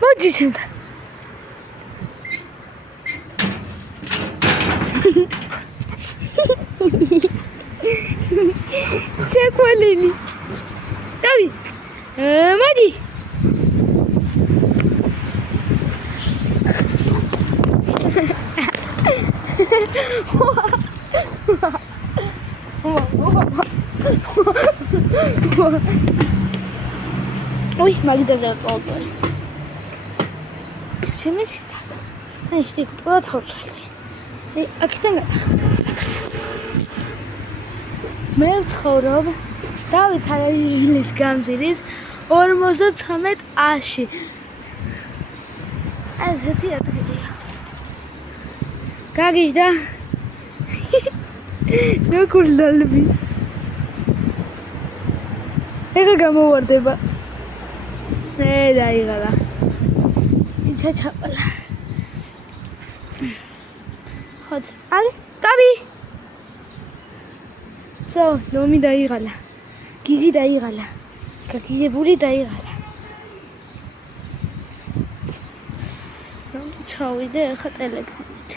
მოდი ჩემთან. შეკველილი. დავი. მოდი. Ой, მაგიდაზე ვყავდი. შემეცი. აი, შტი ყველა თავწველი. აი, აქედან გადახდებს. მე ვცხოვრობ დავით არაილის გამზირის 53-აში. აი, ესეთი ადგილია. გაგიჟდა. როგორ ლალბის. ეხა გამოვარდება. დაიღალა. იცა ჩაყალა. ხოთ, არი, დავი. So, ნომი დაიღალა. გიზი დაიღალა. გაგიზებული დაიღალა. ჩავიდე ახლა ტელეფონით.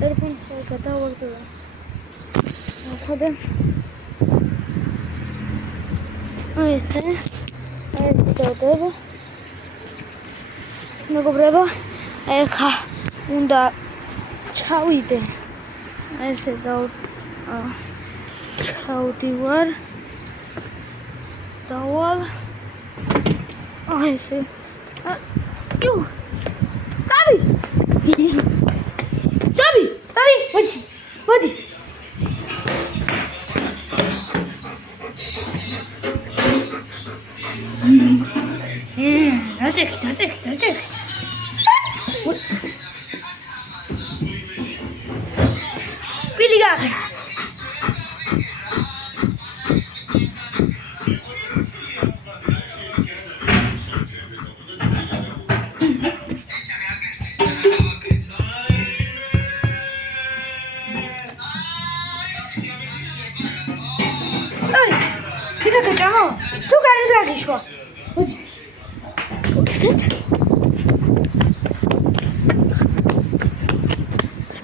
ტელეფონს გადავარდო. ხოდა. აი ეს. აი დადო. მეგობრებო, ახლა უნდა ჩავიდე. ესე ჩავდივარ. დავალ. აი ესე. იუ. დავი. დავი, მოდი. მოდი. დაჭექ. ბილი გაღე. აი, დინა გაჭამო. თუ გარი დაგიშვა. მოდი. ოკეთ.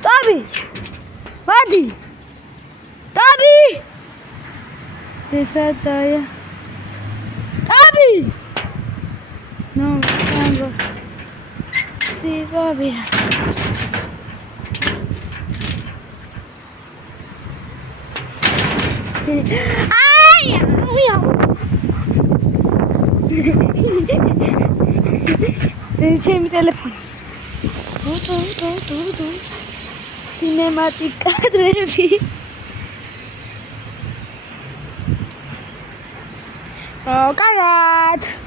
დავი. ვადი. დავი. ესადაა. დავი. ნო, სამბო. სიბაბი. აი, უიაუ. ჩემი ტელეფონი. დუ. Cinematic კადრები. Oh, კარგად.